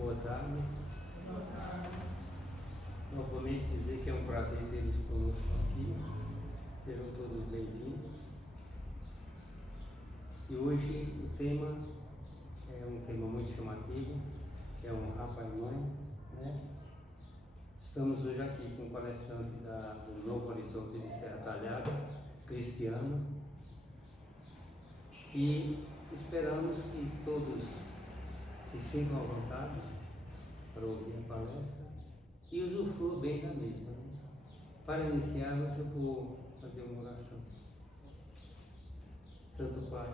Boa tarde. Novamente dizer que é um prazer tê-los conosco aqui. Sejam todos bem-vindos. E hoje o tema é um tema muito chamativo, que é honrar pai e mãe, né? Estamos hoje aqui com o palestrante do Novo Horizonte de Serra Talhada, Cristiano, e esperamos que todos se sintam à vontade para ouvir a palestra e usufruam bem da mesma. Né? Para iniciarmos, eu vou fazer uma oração. Santo Pai,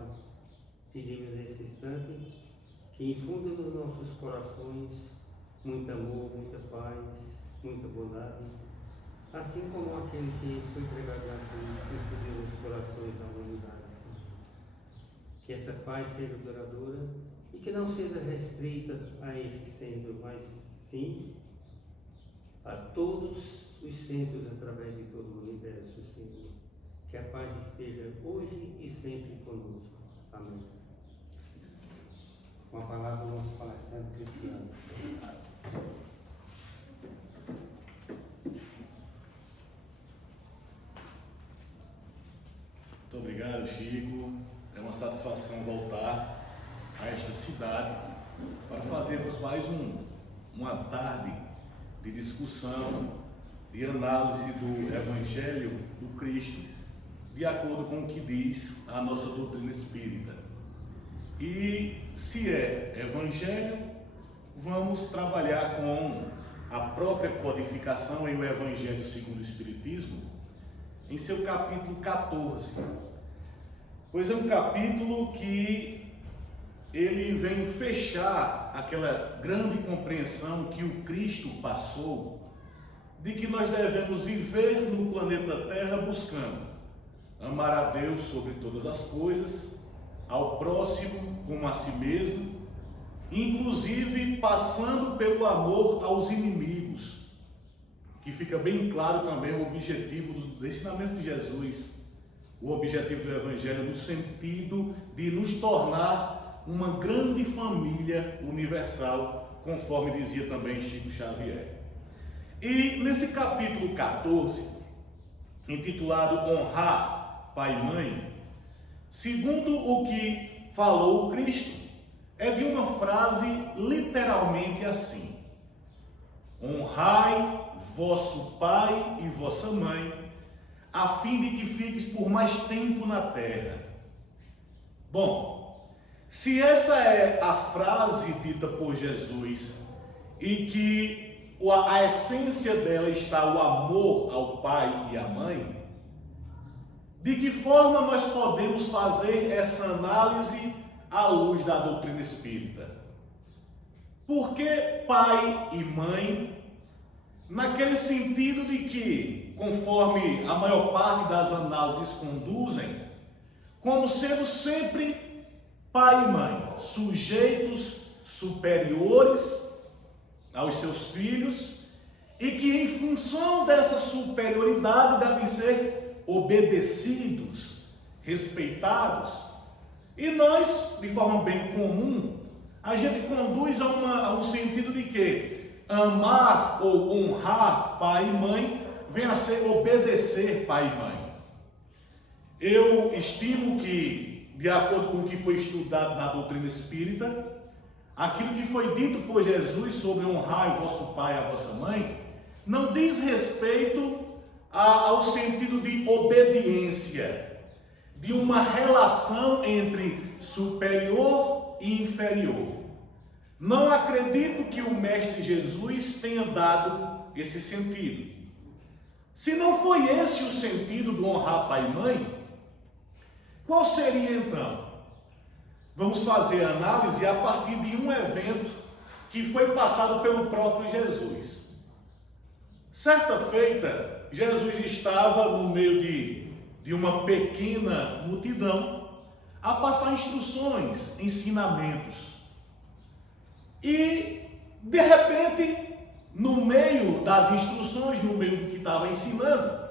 pedimos nesse instante que infunde nos nossos corações muito amor, muita paz, muita bondade, assim como aquele que foi pregado na cruz infundiu nos corações da humanidade. Assim. Que essa paz seja duradoura e que não seja restrita a esse centro, mas sim a todos os centros através de todo o universo, Senhor. Que a paz esteja hoje e sempre conosco. Amém. Com a palavra do nosso palestrante Cristiano. Muito obrigado, Chico. É uma satisfação voltar a esta cidade para fazermos mais uma tarde de discussão, de análise do Evangelho do Cristo, de acordo com o que diz a nossa doutrina espírita. E se é Evangelho, vamos trabalhar com a própria codificação em o Evangelho segundo o Espiritismo, em seu capítulo 14. Pois é um capítulo que ele vem fechar aquela grande compreensão que o Cristo passou de que nós devemos viver no planeta Terra buscando amar a Deus sobre todas as coisas, ao próximo como a si mesmo, inclusive passando pelo amor aos inimigos, que fica bem claro também o objetivo dos ensinamentos de Jesus, o objetivo do Evangelho no sentido de nos tornar uma grande família universal, conforme dizia também Chico Xavier. E nesse capítulo 14, intitulado Honrar Pai e Mãe, segundo o que falou o Cristo, é de uma frase literalmente assim: honrai vosso pai e vossa mãe, a fim de que fiques por mais tempo na terra. Bom, se essa é a frase dita por Jesus e que a essência dela está o amor ao pai e à mãe, de que forma nós podemos fazer essa análise à luz da doutrina espírita? Por que pai e mãe? Naquele sentido de que, conforme a maior parte das análises conduzem, como sendo sempre pai e mãe, sujeitos superiores aos seus filhos, e que em função dessa superioridade devem ser obedecidos, respeitados. E nós, de forma bem comum, a gente conduz a um sentido de que amar ou honrar pai e mãe vem a ser obedecer pai e mãe. Eu estimo que, de acordo com o que foi estudado na doutrina espírita, aquilo que foi dito por Jesus sobre honrar o vosso pai e a vossa mãe, não diz respeito ao sentido de obediência, de uma relação entre superior e inferior. Não acredito que o Mestre Jesus tenha dado esse sentido. Se não foi esse o sentido do honrar pai e mãe, qual seria então? Vamos fazer a análise a partir de um evento que foi passado pelo próprio Jesus. Certa feita, Jesus estava no meio de uma pequena multidão a passar instruções, ensinamentos. E, de repente, no meio das instruções, no meio do que estava ensinando,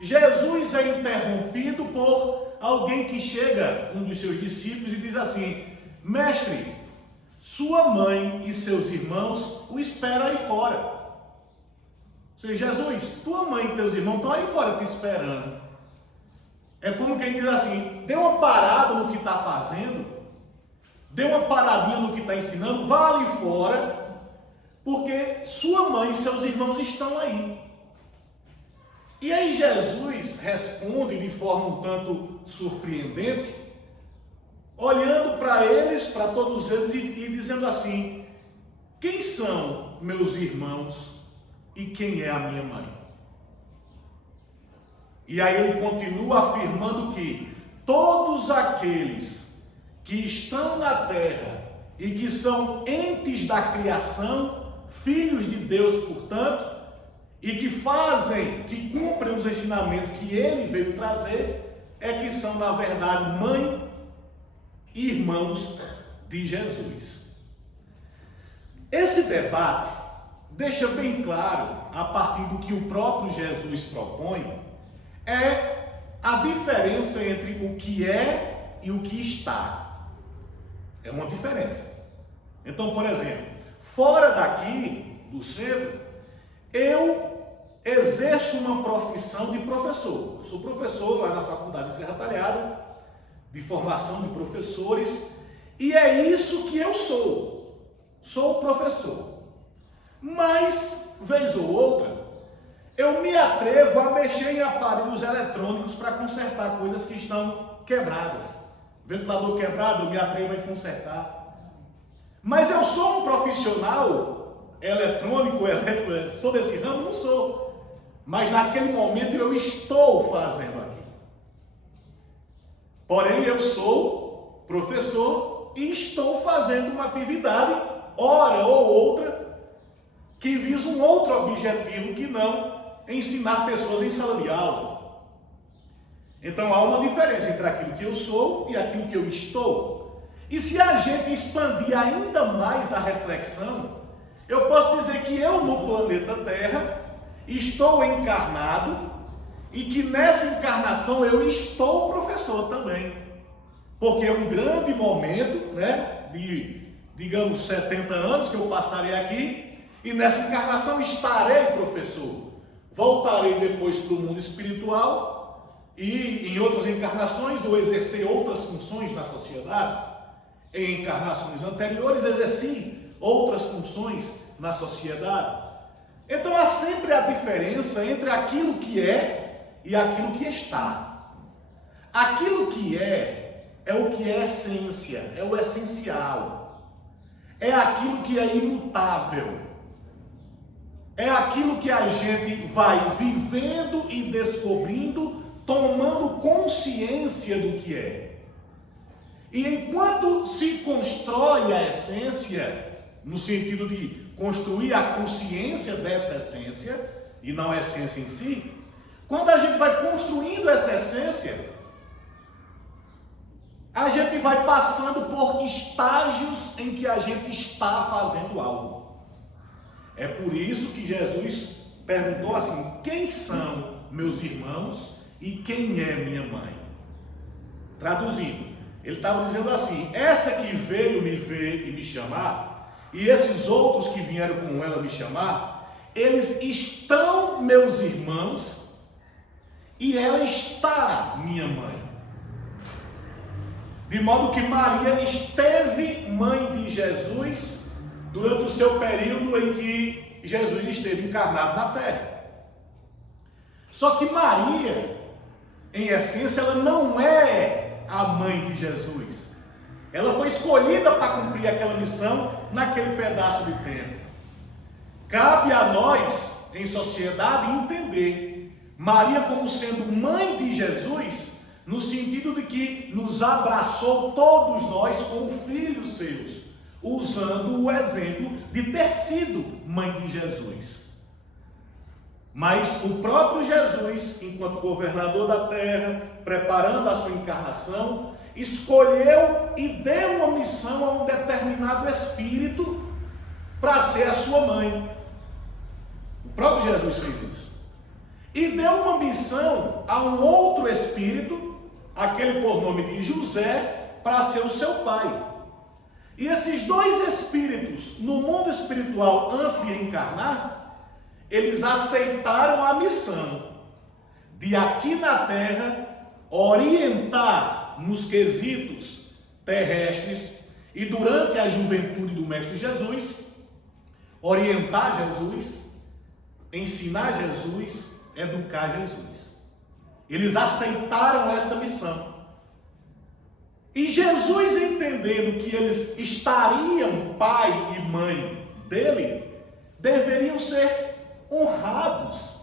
Jesus é interrompido por alguém que chega, um dos seus discípulos, e diz assim: mestre, sua mãe e seus irmãos o esperam aí fora. Ou seja, Jesus, tua mãe e teus irmãos estão aí fora te esperando. É como quem diz assim, dê uma parada no que está fazendo, dê uma paradinha no que está ensinando, vá ali fora, porque sua mãe e seus irmãos estão aí. E aí Jesus responde de forma um tanto surpreendente, olhando para eles, para todos eles e dizendo assim, quem são meus irmãos e quem é a minha mãe? E aí ele continua afirmando que todos aqueles que estão na terra e que são entes da criação, filhos de Deus, portanto, e que fazem, que cumprem os ensinamentos que ele veio trazer, é que são, na verdade, mãe e irmãos de Jesus. Esse debate deixa bem claro, a partir do que o próprio Jesus propõe, é a diferença entre o que é e o que está. É uma diferença. Então, por exemplo, fora daqui, do centro, eu exerço uma profissão de professor. Eu sou professor lá na Faculdade de Serra Talhada, de formação de professores, e é isso que eu sou. Sou professor. Mas, vez ou outra, eu me atrevo a mexer em aparelhos eletrônicos para consertar coisas que estão quebradas. Ventilador quebrado, eu me atrevo a consertar. Mas eu sou um profissional eletrônico, elétrico, sou desse ramo? Não sou. Mas naquele momento eu estou fazendo aquilo. Porém, eu sou professor e estou fazendo uma atividade, hora ou outra, que visa um outro objetivo que não ensinar pessoas em sala de aula. Então há uma diferença entre aquilo que eu sou e aquilo que eu estou. E se a gente expandir ainda mais a reflexão, eu posso dizer que eu no planeta Terra estou encarnado e que nessa encarnação eu estou professor também. Porque é um grande momento, de, digamos, 70 anos que eu passarei aqui, e nessa encarnação estarei professor. Voltarei depois para o mundo espiritual e em outras encarnações vou exercer outras funções na sociedade. Em encarnações anteriores exerci outras funções na sociedade. Então há sempre a diferença entre aquilo que é e aquilo que está. Aquilo que é o que é essência, é o essencial. É aquilo que é imutável. É aquilo que a gente vai vivendo e descobrindo, tomando consciência do que é. E enquanto se constrói a essência, no sentido de construir a consciência dessa essência, e não a essência em si, quando a gente vai construindo essa essência, a gente vai passando por estágios em que a gente está fazendo algo. É por isso que Jesus perguntou assim, quem são meus irmãos e quem é minha mãe? Traduzindo, ele estava dizendo assim, essa que veio me ver e me chamar, e esses outros que vieram com ela me chamar, eles estão meus irmãos e ela está minha mãe. De modo que Maria esteve mãe de Jesus durante o seu período em que Jesus esteve encarnado na terra. Só que Maria, em essência, ela não é a mãe de Jesus. Ela foi escolhida para cumprir aquela missão naquele pedaço de tempo. Cabe a nós, em sociedade, entender Maria como sendo mãe de Jesus, no sentido de que nos abraçou todos nós como filhos seus, usando o exemplo de ter sido mãe de Jesus. Mas o próprio Jesus, enquanto governador da terra, preparando a sua encarnação, escolheu e deu uma missão a um determinado espírito para ser a sua mãe. O próprio Jesus fez isso. E deu uma missão a um outro espírito, aquele por nome de José, para ser o seu pai. E esses dois espíritos, no mundo espiritual, antes de reencarnar, eles aceitaram a missão de aqui na Terra orientar nos quesitos terrestres e durante a juventude do Mestre Jesus, orientar Jesus, ensinar Jesus, educar Jesus. Eles aceitaram essa missão. E Jesus, entendendo que eles estariam pai e mãe dele, deveriam ser honrados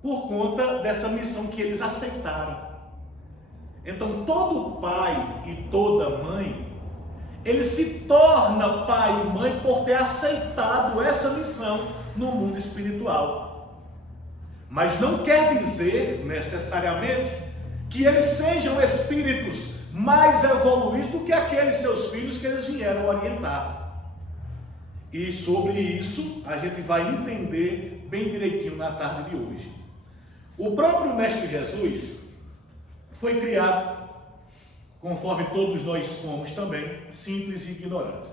por conta dessa missão que eles aceitaram. Então, todo pai e toda mãe, ele se torna pai e mãe por ter aceitado essa missão no mundo espiritual. Mas não quer dizer, necessariamente, que eles sejam espíritos mais evoluídos do que aqueles seus filhos que eles vieram orientar. E sobre isso, a gente vai entender bem direitinho na tarde de hoje. O próprio Mestre Jesus foi criado, conforme todos nós somos também, simples e ignorantes.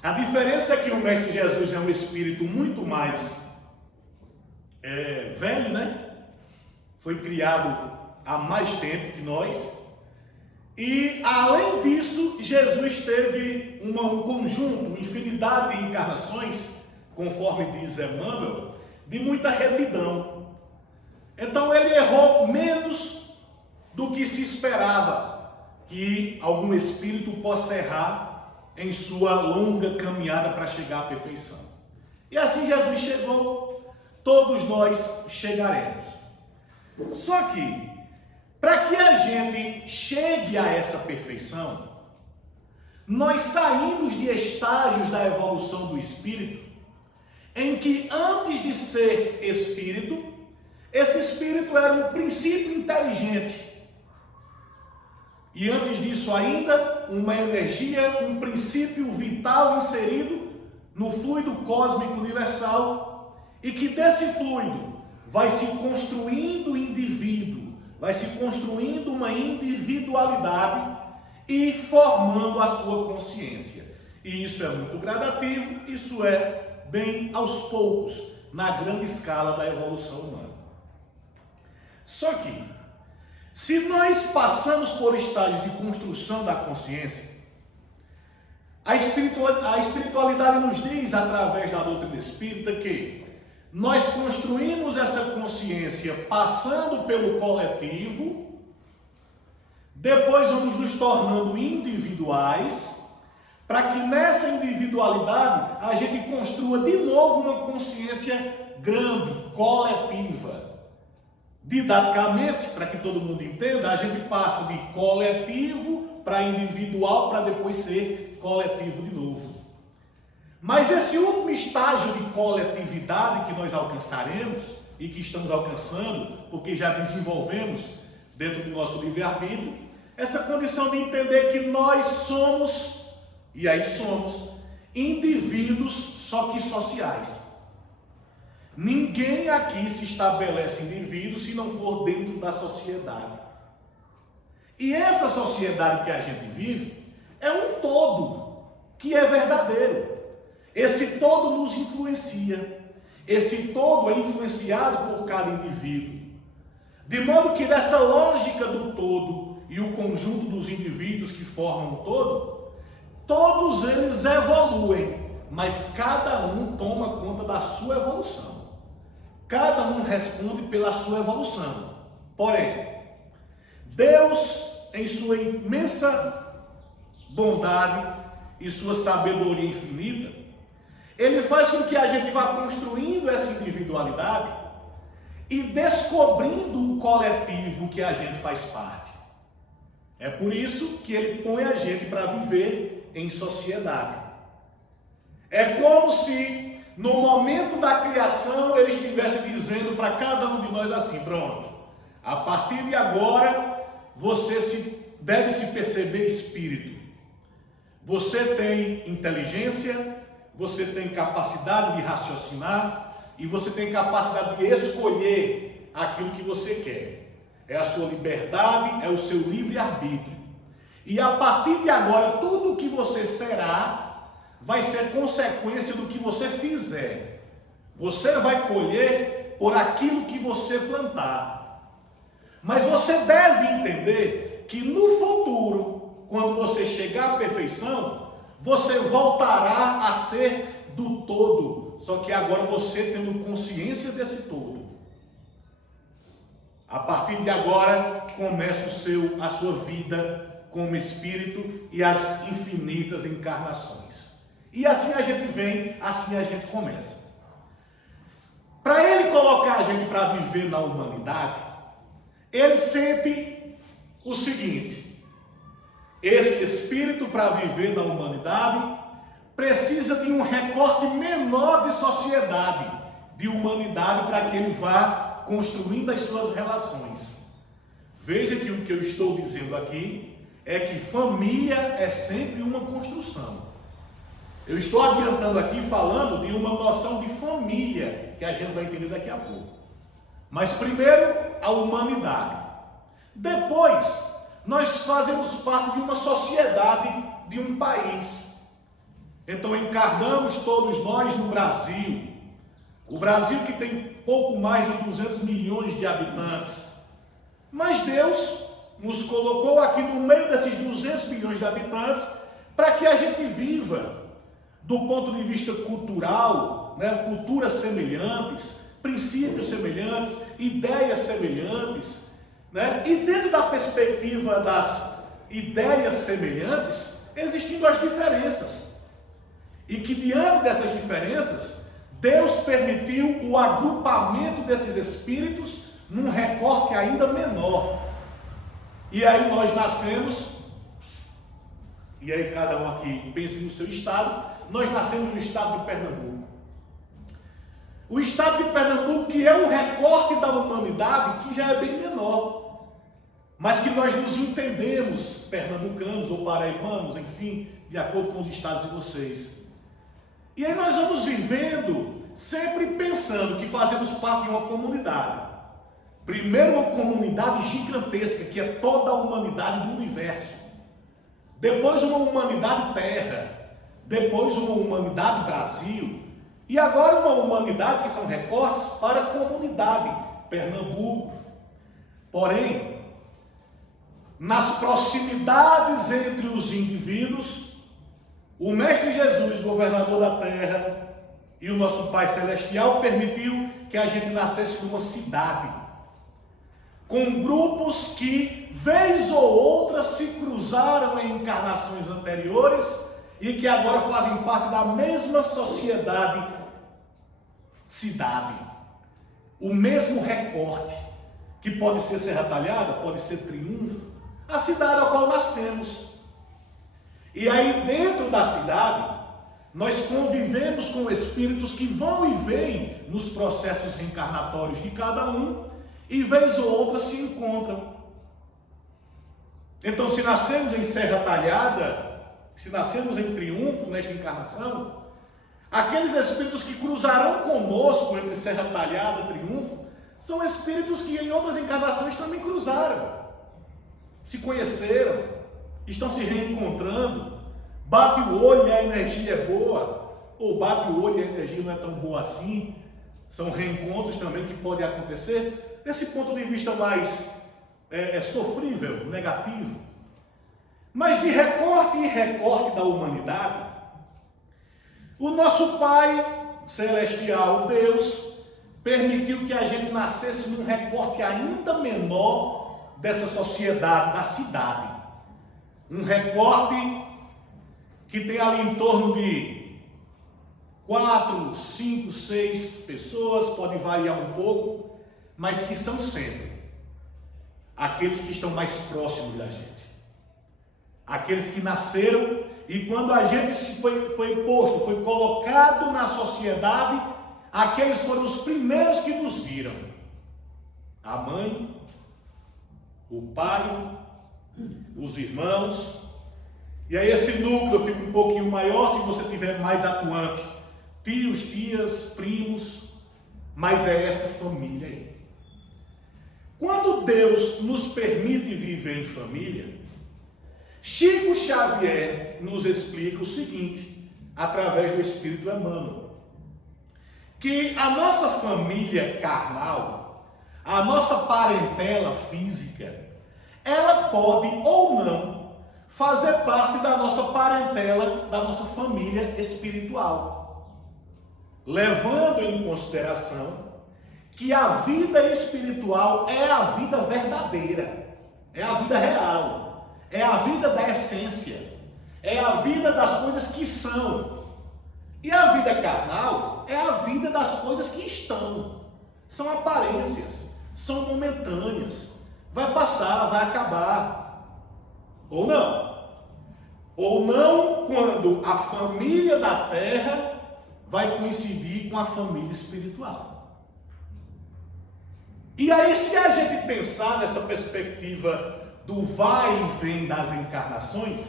A diferença é que o Mestre Jesus é um espírito muito mais velho, né? Foi criado há mais tempo que nós. E, além disso, Jesus teve um conjunto, uma infinidade de encarnações, conforme diz Emmanuel, de muita retidão. Então, ele errou menos do que se esperava que algum espírito possa errar em sua longa caminhada para chegar à perfeição. E assim Jesus chegou, todos nós chegaremos. Só que, para que a gente chegue a essa perfeição, nós saímos de estágios da evolução do espírito, em que antes de ser espírito, esse espírito era um princípio inteligente. E antes disso ainda, uma energia, um princípio vital inserido no fluido cósmico universal, e que desse fluido vai se construindo indivíduo, vai se construindo uma individualidade e formando a sua consciência. E isso é muito gradativo, isso é bem aos poucos, na grande escala da evolução humana. Só que, se nós passamos por estágios de construção da consciência, a espiritualidade nos diz, através da doutrina espírita, que nós construímos essa consciência passando pelo coletivo, depois vamos nos tornando individuais, para que nessa individualidade a gente construa de novo uma consciência grande, coletiva. Didaticamente, para que todo mundo entenda, a gente passa de coletivo para individual, para depois ser coletivo de novo. Mas esse último estágio de coletividade que nós alcançaremos, e que estamos alcançando, porque já desenvolvemos dentro do nosso livre-arbítrio, essa condição de entender que nós somos, e aí somos, indivíduos só que sociais. Ninguém aqui se estabelece indivíduo se não for dentro da sociedade. E essa sociedade que a gente vive é um todo que é verdadeiro. Esse todo nos influencia. Esse todo é influenciado por cada indivíduo. De modo que nessa lógica do todo e o conjunto dos indivíduos que formam o todo, todos eles evoluem, mas cada um toma conta da sua evolução. Cada um responde pela sua evolução. Porém, Deus, em sua imensa bondade e sua sabedoria infinita, Ele faz com que a gente vá construindo essa individualidade e descobrindo o coletivo que a gente faz parte. É por isso que Ele põe a gente para viver em sociedade. É como se no momento da criação Ele estivesse dizendo para cada um de nós assim: pronto, a partir de agora você deve se perceber espírito. Você tem inteligência, você tem capacidade de raciocinar e você tem capacidade de escolher aquilo que você quer. É a sua liberdade, é o seu livre-arbítrio. E a partir de agora, tudo o que você será vai ser consequência do que você fizer. Você vai colher por aquilo que você plantar. Mas você deve entender que no futuro, quando você chegar à perfeição, você voltará a ser do todo. Só que agora você tendo consciência desse todo. A partir de agora, começa a sua vida como espírito e as infinitas encarnações. E assim a gente vem, assim a gente começa. Para ele colocar a gente para viver na humanidade, ele sente o seguinte: esse espírito para viver na humanidade precisa de um recorte menor de sociedade, de humanidade, para que ele vá construindo as suas relações. Veja que o que eu estou dizendo aqui é que família é sempre uma construção. Eu estou adiantando aqui falando de uma noção de família, que a gente vai entender daqui a pouco. Mas primeiro, a humanidade. Depois, nós fazemos parte de uma sociedade, de um país. Então encarnamos todos nós no Brasil. O Brasil que tem pouco mais de 200 milhões de habitantes. Mas Deus nos colocou aqui no meio desses 200 milhões de habitantes para que a gente viva do ponto de vista cultural, né? Culturas semelhantes, princípios semelhantes, ideias semelhantes, né? E dentro da perspectiva das ideias semelhantes, existindo as diferenças. E que diante dessas diferenças, Deus permitiu o agrupamento desses espíritos num recorte ainda menor. E aí nós nascemos, e aí cada um aqui pense no seu estado, nós nascemos no estado de Pernambuco. O estado de Pernambuco, que é um recorte da humanidade, que já é bem menor, mas que nós nos entendemos, pernambucanos ou paraibanos, enfim, de acordo com os estados de vocês. E aí nós vamos vivendo, sempre pensando que fazemos parte de uma comunidade. Primeiro uma comunidade gigantesca, que é toda a humanidade do universo. Depois uma humanidade terra. Depois uma humanidade Brasil. E agora uma humanidade que são recortes para a comunidade Pernambuco. Porém, nas proximidades entre os indivíduos, o Mestre Jesus, governador da terra, e o nosso Pai Celestial permitiu que a gente nascesse numa cidade, com grupos que, vez ou outra, se cruzaram em encarnações anteriores e que agora fazem parte da mesma sociedade, cidade. O mesmo recorte, que pode ser Serra Talhada, pode ser Triunfo, a cidade a qual nascemos. E aí dentro da cidade, nós convivemos com espíritos que vão e vêm nos processos reencarnatórios de cada um, e vez ou outra se encontram. Então, se nascemos em Serra Talhada, se nascemos em Triunfo nesta encarnação, aqueles espíritos que cruzarão conosco entre Serra Talhada e Triunfo, são espíritos que em outras encarnações também cruzaram, se conheceram, estão se reencontrando, bate o olho e a energia é boa, ou bate o olho e a energia não é tão boa assim. São reencontros também que podem acontecer desse ponto de vista mais sofrível, negativo. Mas de recorte em recorte da humanidade, o nosso Pai Celestial, Deus, permitiu que a gente nascesse num recorte ainda menor dessa sociedade, da cidade. Um recorte que tem ali em torno de 4, 5, 6 pessoas, pode variar um pouco, mas que são sempre aqueles que estão mais próximos da gente. Aqueles que nasceram e quando a gente foi posto, foi colocado na sociedade, aqueles foram os primeiros que nos viram. A mãe, o pai, os irmãos. E aí esse núcleo fica um pouquinho maior se você tiver mais atuante. Tios, tias, primos, mas é essa família aí. Quando Deus nos permite viver em família, Chico Xavier nos explica o seguinte, através do Espírito Emmanuel, que a nossa família carnal, a nossa parentela física, ela pode ou não fazer parte da nossa parentela, da nossa família espiritual, levando em consideração que a vida espiritual é a vida verdadeira, é a vida real, é a vida da essência, é a vida das coisas que são. E a vida carnal é a vida das coisas que estão. São aparências, são momentâneas. Vai passar, vai acabar. Ou não. Ou não quando a família da terra vai coincidir com a família espiritual. E aí, se a gente pensar nessa perspectiva do vai e vem das encarnações,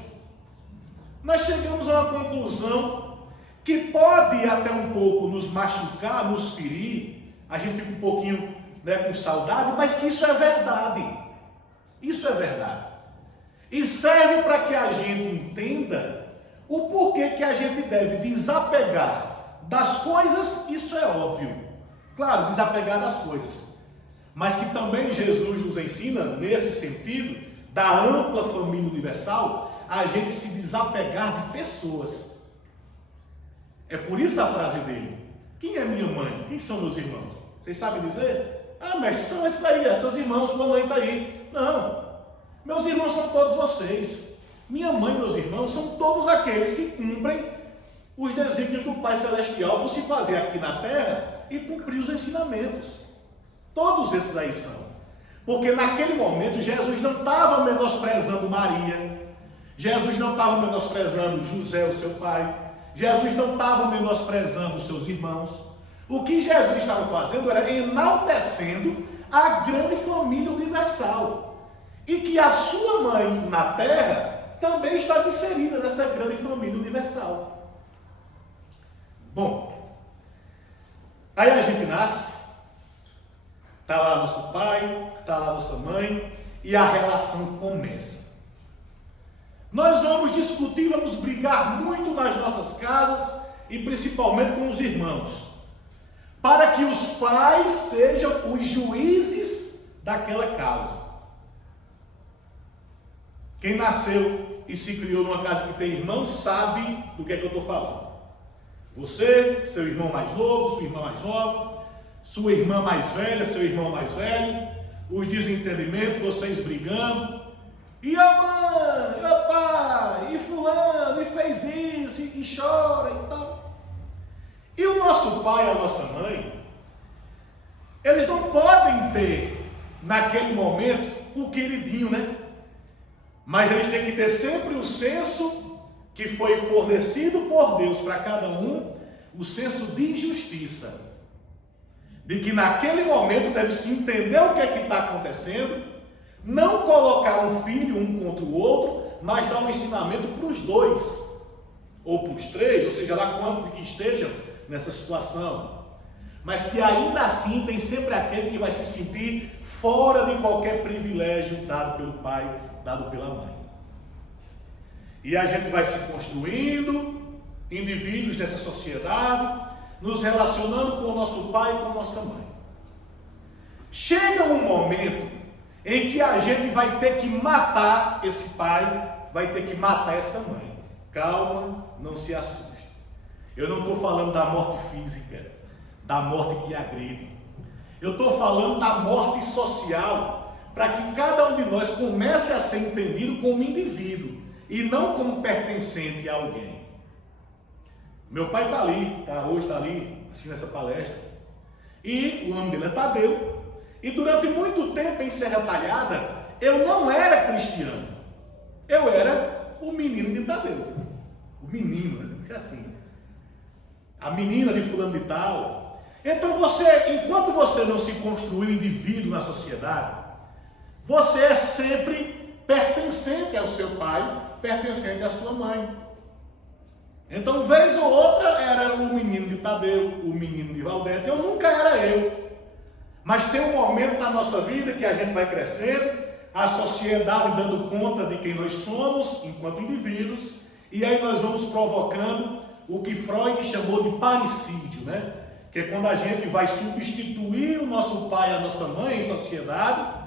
nós chegamos a uma conclusão que pode até um pouco nos machucar, nos ferir, a gente fica um pouquinho com saudade, mas que isso é verdade. Isso é verdade. E serve para que a gente entenda o porquê que a gente deve desapegar das coisas, isso é óbvio. Claro, desapegar das coisas. Mas que também Jesus nos ensina, nesse sentido, da ampla família universal, a gente se desapegar de pessoas. É por isso a frase dele. Quem é minha mãe? Quem são meus irmãos? Vocês sabem dizer? Ah, mestre, são esses aí, seus irmãos, sua mãe está aí. Não, meus irmãos são todos vocês. Minha mãe e meus irmãos são todos aqueles que cumprem os desígnios do Pai Celestial por se fazer aqui na terra e cumprir os ensinamentos. Todos esses aí são. Porque naquele momento Jesus não estava menosprezando Maria, Jesus não estava menosprezando José, o seu pai, Jesus não estava menosprezando os seus irmãos. O que Jesus estava fazendo era enaltecendo a grande família universal. E que a sua mãe na terra também estava inserida nessa grande família universal. Bom, aí a gente nasce, está lá nosso pai, está lá nossa mãe, e a relação começa. Nós vamos discutir, vamos brigar muito nas nossas casas, e principalmente com os irmãos, para que os pais sejam os juízes daquela causa. Quem nasceu e se criou numa casa que tem irmãos sabe do que é que eu estou falando. Você, seu irmão mais novo, sua irmã mais nova, sua irmã mais velha, seu irmão mais velho, os desentendimentos, vocês brigando, e a mãe, e o pai, e fulano, e fez isso, e chora e tal. E o nosso pai e a nossa mãe, eles não podem ter, naquele momento, o queridinho, né? Mas eles têm que ter sempre o senso que foi fornecido por Deus para cada um, o senso de justiça. De que naquele momento deve-se entender o que é que está acontecendo, não colocar um filho um contra o outro, mas dar um ensinamento para os dois, ou para os três, ou seja lá quantos que estejam nessa situação. Mas que ainda assim tem sempre aquele que vai se sentir fora de qualquer privilégio dado pelo pai, dado pela mãe. E a gente vai se construindo, indivíduos nessa sociedade, nos relacionando com o nosso pai e com a nossa mãe. Chega um momento em que a gente vai ter que matar esse pai, vai ter que matar essa mãe. Calma, não se assuste. Eu não estou falando da morte física, da morte que agride. Eu estou falando da morte social, para que cada um de nós comece a ser entendido como indivíduo e não como pertencente a alguém. Meu pai está ali, hoje está ali, assim nessa palestra, e o nome dele é Tadeu, e durante muito tempo em Serra Talhada, eu não era cristiano, eu era o menino de Tadeu, o menino, tem que ser assim, a menina de fulano de tal. Então enquanto você não se construiu indivíduo na sociedade, você é sempre pertencente ao seu pai, pertencente à sua mãe. Então, vez ou outra, era o menino de Tadeu, o menino de Valdete, eu nunca era eu. Mas tem um momento na nossa vida que a gente vai crescendo, a sociedade dando conta de quem nós somos enquanto indivíduos, e aí nós vamos provocando o que Freud chamou de parricídio, né? Que é quando a gente vai substituir o nosso pai e a nossa mãe em sociedade,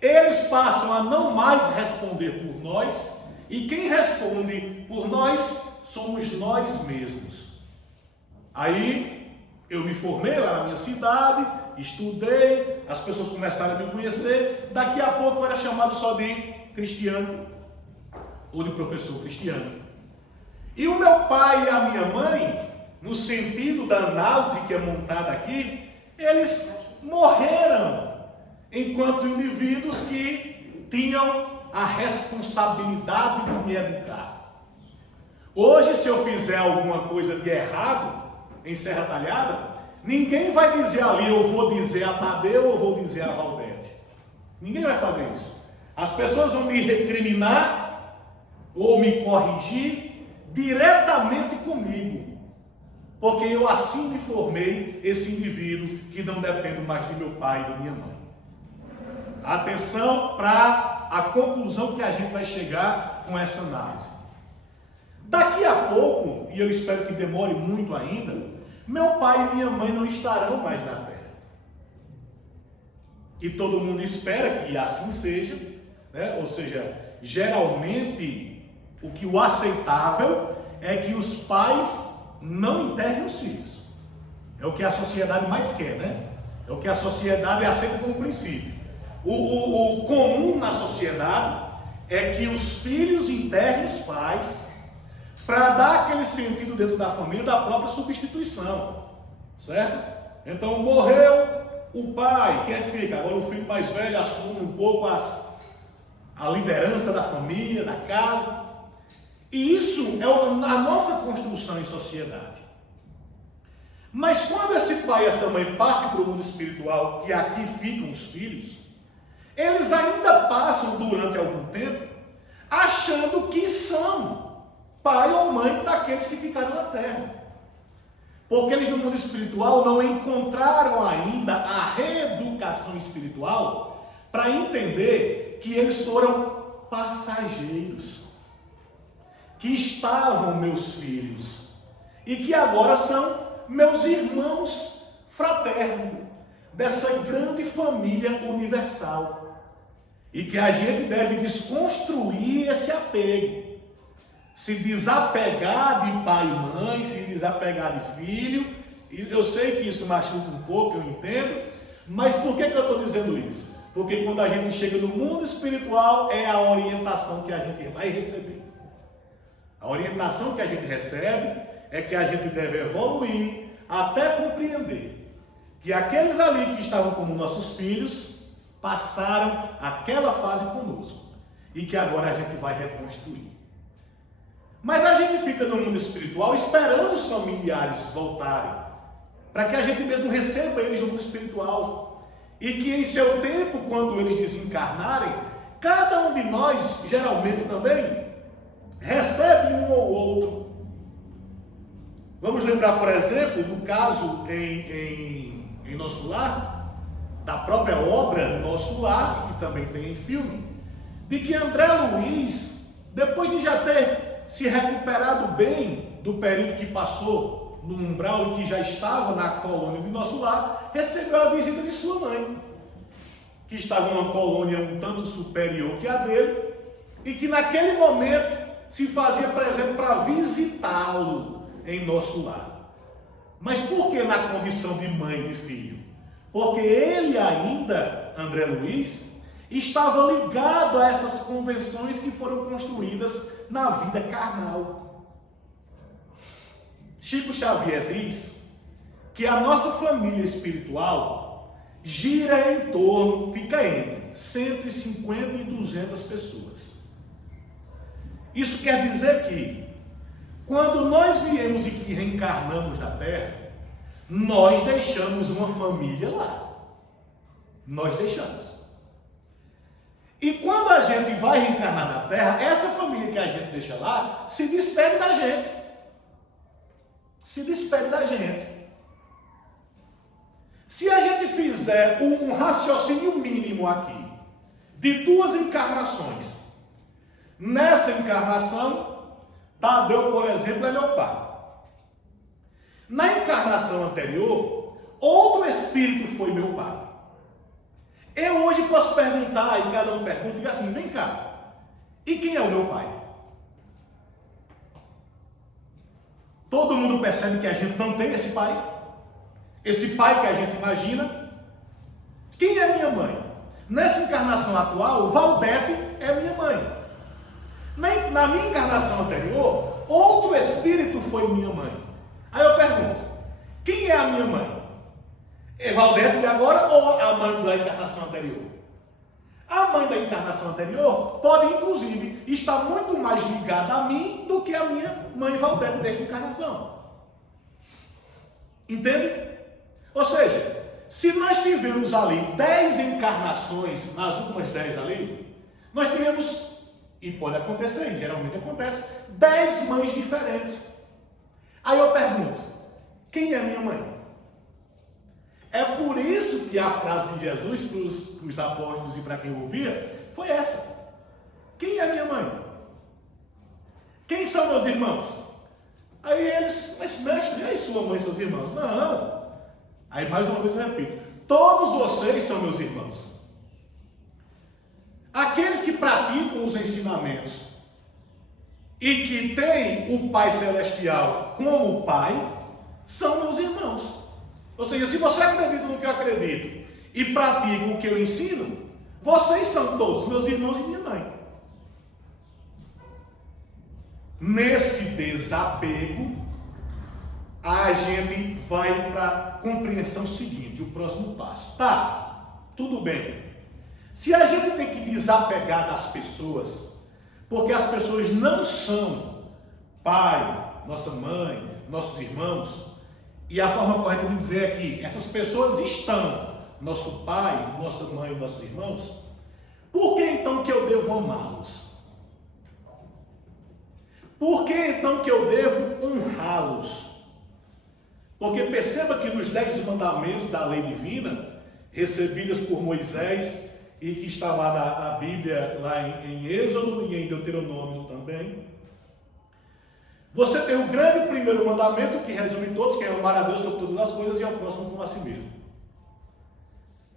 eles passam a não mais responder por nós, e quem responde por nós somos nós mesmos. Aí eu me formei lá na minha cidade, estudei, as pessoas começaram a me conhecer, daqui a pouco eu era chamado só de cristiano, ou de professor cristiano. E o meu pai e a minha mãe, no sentido da análise que é montada aqui, eles morreram enquanto indivíduos que tinham a responsabilidade de me educar. Hoje, se eu fizer alguma coisa de errado em Serra Talhada, ninguém vai dizer ali, eu vou dizer a Tadeu ou vou dizer a Valdete. Ninguém vai fazer isso. As pessoas vão me recriminar ou me corrigir diretamente comigo, porque eu assim me formei esse indivíduo que não depende mais de meu pai e da minha mãe. Atenção para a conclusão que a gente vai chegar com essa análise. Daqui a pouco, e eu espero que demore muito ainda, meu pai e minha mãe não estarão mais na Terra. E todo mundo espera que assim seja, né? Ou seja, geralmente o aceitável é que os pais não enterrem os filhos. É o que a sociedade mais quer, né? É o que a sociedade aceita como princípio. O comum na sociedade é que os filhos enterrem os pais para dar aquele sentido dentro da família da própria substituição, certo? Então morreu o pai, quem é que fica? Agora o filho mais velho assume um pouco a liderança da família, da casa. E isso é a nossa construção em sociedade. Mas quando esse pai e essa mãe partem para o mundo espiritual, que aqui ficam os filhos, eles ainda passam durante algum tempo achando que são pai ou mãe daqueles que ficaram na terra. Porque eles no mundo espiritual não encontraram ainda a reeducação espiritual para entender que eles foram passageiros, que estavam meus filhos e que agora são meus irmãos fraternos dessa grande família universal, e que a gente deve desconstruir esse apego, se desapegar de pai e mãe, se desapegar de filho. Eu sei que isso machuca um pouco, eu entendo, mas por que eu estou dizendo isso? Porque quando a gente chega no mundo espiritual é a orientação que a gente vai receber. A orientação que a gente recebe é que a gente deve evoluir até compreender que aqueles ali que estavam como nossos filhos passaram aquela fase conosco e que agora a gente vai reconstruir. Mas a gente fica no mundo espiritual esperando os familiares voltarem, para que a gente mesmo receba eles no mundo espiritual, e que em seu tempo, quando eles desencarnarem, cada um de nós, geralmente também, recebe um ou outro. Vamos lembrar, por exemplo, do caso em Nosso Lar, da própria obra Nosso Lar, que também tem em filme, de que André Luiz, depois de já ter se recuperado bem do período que passou no umbral e que já estava na colônia de Nosso Lar, recebeu a visita de sua mãe, que estava numa colônia um tanto superior que a dele, e que naquele momento se fazia presente para visitá-lo em Nosso Lar. Mas por que na condição de mãe e de filho? Porque ele ainda, André Luiz, estava ligado a essas convenções que foram construídas na vida carnal. Chico Xavier diz que a nossa família espiritual gira em torno, fica entre 150 e 200 pessoas. Isso quer dizer que, quando nós viemos e que reencarnamos na Terra, nós deixamos uma família lá. Nós deixamos. E quando a gente vai reencarnar na Terra, essa família que a gente deixa lá se despede da gente. Se despede da gente. Se a gente fizer um raciocínio mínimo aqui, de duas encarnações. Nessa encarnação, Tadeu, por exemplo, é meu pai. Na encarnação anterior, outro espírito foi meu pai. Eu hoje posso perguntar, e cada um pergunta, e diga assim, vem cá, e quem é o meu pai? Todo mundo percebe que a gente não tem esse pai que a gente imagina. Quem é minha mãe? Nessa encarnação atual, Valdete é minha mãe. Na minha encarnação anterior, outro espírito foi minha mãe. Aí eu pergunto, quem é a minha mãe? É Valdete de agora ou a mãe da encarnação anterior? A mãe da encarnação anterior pode, inclusive, estar muito mais ligada a mim do que a minha mãe Valdete desta encarnação. Entende? Ou seja, se nós tivemos ali 10 encarnações, nas últimas 10 ali, nós tivemos, e pode acontecer, e geralmente acontece, 10 mães diferentes. Aí eu pergunto, quem é minha mãe? É por isso que a frase de Jesus para os apóstolos e para quem ouvia foi essa. Quem é minha mãe? Quem são meus irmãos? Aí eles, mas mestre, e aí sua mãe e seus irmãos? Não. Aí mais uma vez eu repito, todos vocês são meus irmãos. Aqueles que praticam os ensinamentos e que têm o Pai Celestial como Pai, são meus irmãos. Ou seja, se você acredita no que eu acredito e pratica o que eu ensino, vocês são todos meus irmãos e minha mãe. Nesse desapego, a gente vai para a compreensão seguinte, o próximo passo. Tá, tudo bem. Se a gente tem que desapegar das pessoas, porque as pessoas não são pai, nossa mãe, nossos irmãos, e a forma correta de dizer é que essas pessoas estão, nosso pai, nossa mãe, nossos irmãos, por que então que eu devo amá-los? Por que então que eu devo honrá-los? Porque perceba que nos 10 mandamentos da lei divina, recebidas por Moisés, e que está lá na Bíblia, lá em Êxodo e em Deuteronômio também, você tem o grande primeiro mandamento, que resume todos, que é amar a Deus sobre todas as coisas e ao próximo como a si mesmo.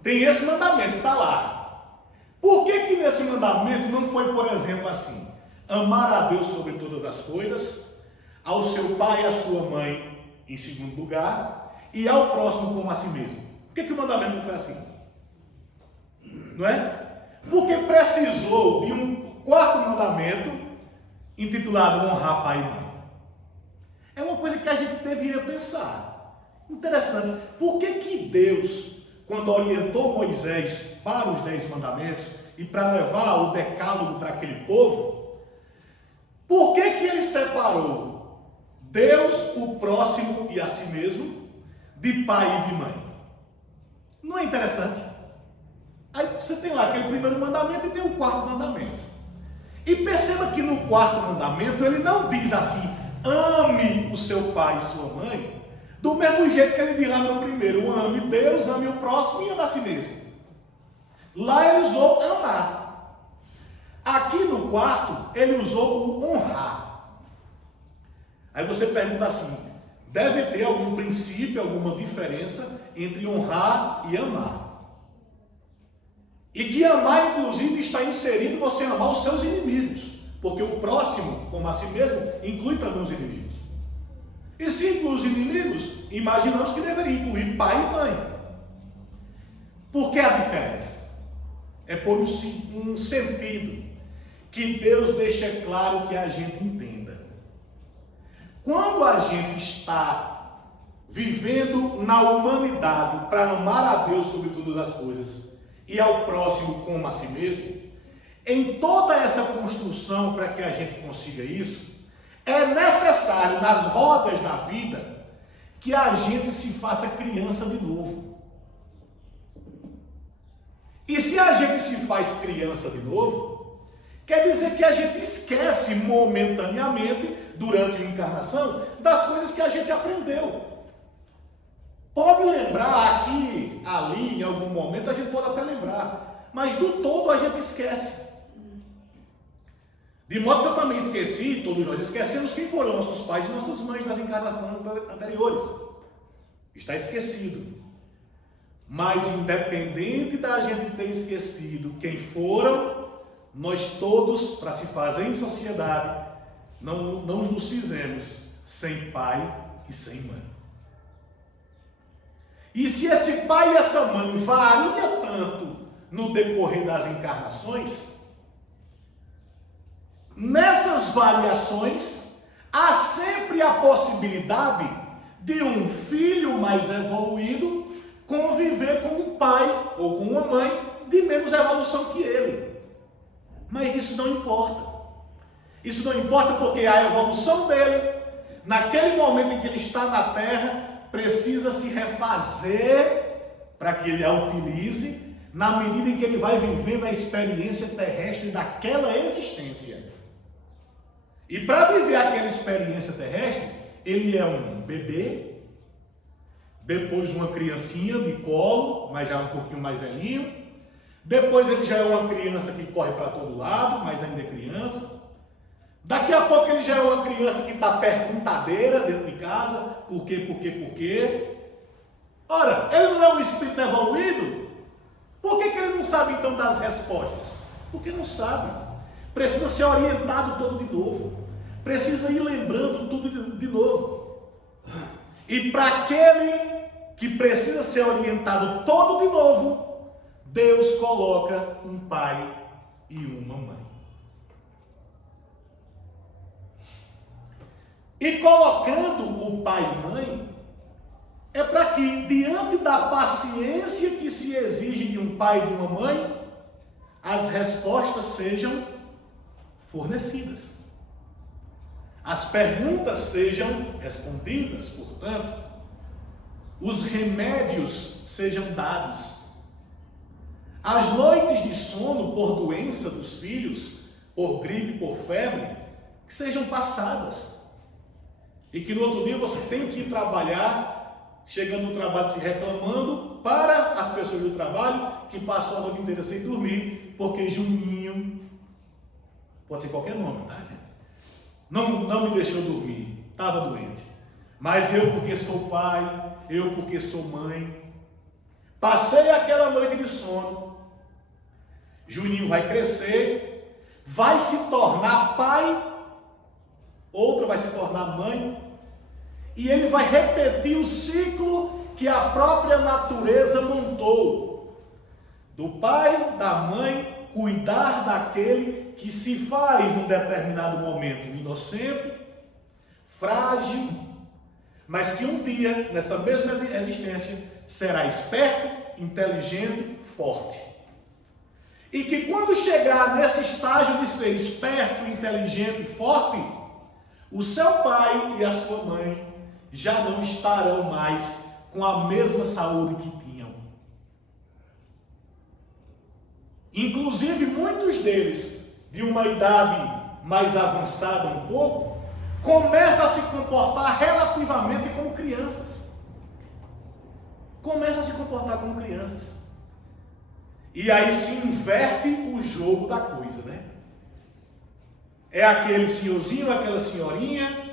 Tem esse mandamento, está lá. Por que nesse mandamento não foi, por exemplo, assim? Amar a Deus sobre todas as coisas, ao seu pai e à sua mãe em segundo lugar, e ao próximo como a si mesmo. Por que o mandamento não foi assim? Não é? Porque precisou de um quarto mandamento, intitulado honrar pai e mãe. É uma coisa que a gente deveria pensar. Interessante. Por que Deus, quando orientou Moisés para os 10 mandamentos e para levar o decálogo para aquele povo, por que ele separou Deus, o próximo e a si mesmo, de pai e de mãe? Não é interessante? Aí você tem lá aquele primeiro mandamento e tem o quarto mandamento. E perceba que no quarto mandamento ele não diz assim, ame o seu pai e sua mãe, do mesmo jeito que ele diz lá no primeiro, ame Deus, ame o próximo e ame a si mesmo. Lá ele usou amar. Aqui no quarto ele usou o honrar. Aí você pergunta assim, deve ter algum princípio, alguma diferença entre honrar e amar. E que amar, inclusive, está inserido você amar os seus inimigos. Porque o próximo, como a si mesmo, inclui também os inimigos. E se inclui os inimigos, imaginamos que deveria incluir pai e mãe. Por que a diferença? É por um sentido que Deus deixa claro que a gente entenda. Quando a gente está vivendo na humanidade para amar a Deus sobre todas as coisas e ao próximo como a si mesmo, em toda essa construção para que a gente consiga isso, é necessário nas rodas da vida que a gente se faça criança de novo. E se a gente se faz criança de novo, quer dizer que a gente esquece momentaneamente, durante a encarnação, das coisas que a gente aprendeu. Pode lembrar aqui, ali, em algum momento, a gente pode até lembrar. mas do todo a gente esquece. De modo que eu também esqueci, todos nós esquecemos quem foram nossos pais e nossas mães nas encarnações anteriores. Está esquecido. Mas independente da gente ter esquecido quem foram, nós todos, para se fazer em sociedade, não nos fizemos sem pai e sem mãe. E se esse pai e essa mãe varia tanto no decorrer das encarnações, nessas variações há sempre a possibilidade de um filho mais evoluído conviver com um pai ou com uma mãe de menos evolução que ele. Mas isso não importa. Isso não importa porque a evolução dele, naquele momento em que ele está na Terra, precisa se refazer para que ele a utilize na medida em que ele vai vivendo a experiência terrestre daquela existência. E para viver aquela experiência terrestre, ele é um bebê, depois uma criancinha de colo, mas já um pouquinho mais velhinho, depois ele já é uma criança que corre para todo lado, mas ainda é criança. Daqui a pouco ele já é uma criança que está perguntadeira dentro de casa, por quê? Ora, ele não é um espírito evoluído? Por que ele não sabe então das respostas? Porque não sabe. Precisa ser orientado todo de novo. Precisa ir lembrando tudo de novo. E para aquele que precisa ser orientado todo de novo, Deus coloca um pai e uma mãe. E colocando o pai e mãe, é para que, diante da paciência que se exige de um pai e de uma mãe, as respostas sejam fornecidas. As perguntas sejam respondidas, portanto, os remédios sejam dados. As noites de sono por doença dos filhos, por gripe, por febre, que sejam passadas. E que no outro dia você tem que ir trabalhar, chegando no trabalho se reclamando para as pessoas do trabalho que passam a noite inteira sem dormir, porque Juninho, pode ser qualquer nome, tá, gente? Não me deixou dormir, estava doente. Mas eu porque sou pai, eu porque sou mãe, passei aquela noite de sono. Juninho vai crescer, vai se tornar pai, outra vai se tornar mãe, e ele vai repetir o ciclo que a própria natureza montou. Do pai, da mãe, cuidar daquele que se faz num determinado momento inocente, frágil, mas que um dia, nessa mesma existência, será esperto, inteligente, forte. E que quando chegar nesse estágio de ser esperto, inteligente e forte, o seu pai e a sua mãe já não estarão mais com a mesma saúde que tinham. Inclusive, muitos deles, de uma idade mais avançada um pouco, começam a se comportar relativamente como crianças. Começam a se comportar como crianças. E aí se inverte o jogo da coisa, né? É aquele senhorzinho, aquela senhorinha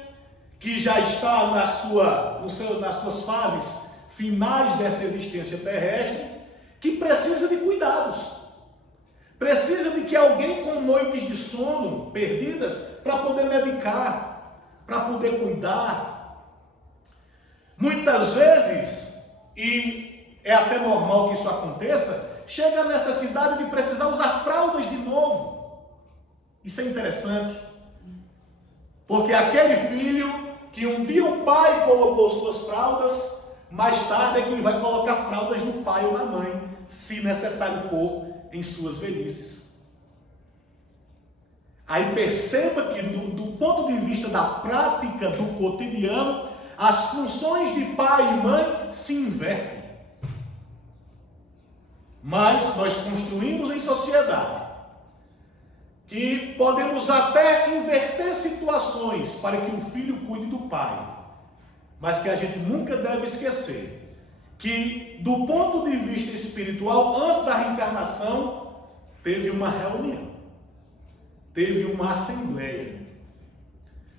que já está nas suas fases finais dessa existência terrestre, que precisa de cuidados. Precisa de que alguém com noites de sono perdidas para poder medicar, para poder cuidar. Muitas vezes, e é até normal que isso aconteça, chega a necessidade de precisar usar fraldas de novo. Isso é interessante, porque aquele filho que um dia o pai colocou suas fraldas, mais tarde é que ele vai colocar fraldas no pai ou na mãe, se necessário for, em suas velhices. Aí perceba que do ponto de vista da prática do cotidiano, as funções de pai e mãe se invertem. Mas nós construímos em sociedade que podemos até inverter situações para que o filho cuide do pai, mas que a gente nunca deve esquecer que, do ponto de vista espiritual, antes da reencarnação, teve uma reunião, teve uma assembleia.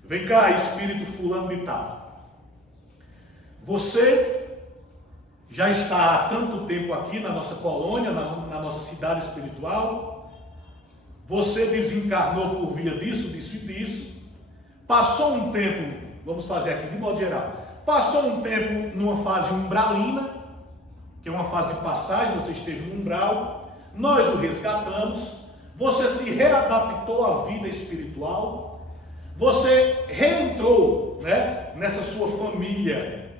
Vem cá, espírito fulano de tal. Você já está há tanto tempo aqui na nossa colônia, na nossa cidade espiritual. Você desencarnou por via disso, disso e disso. Passou um tempo, vamos fazer aqui de modo geral, passou um tempo numa fase umbralina, que é uma fase de passagem, você esteve no umbral, nós o resgatamos, você se readaptou à vida espiritual, você reentrou, né, nessa sua família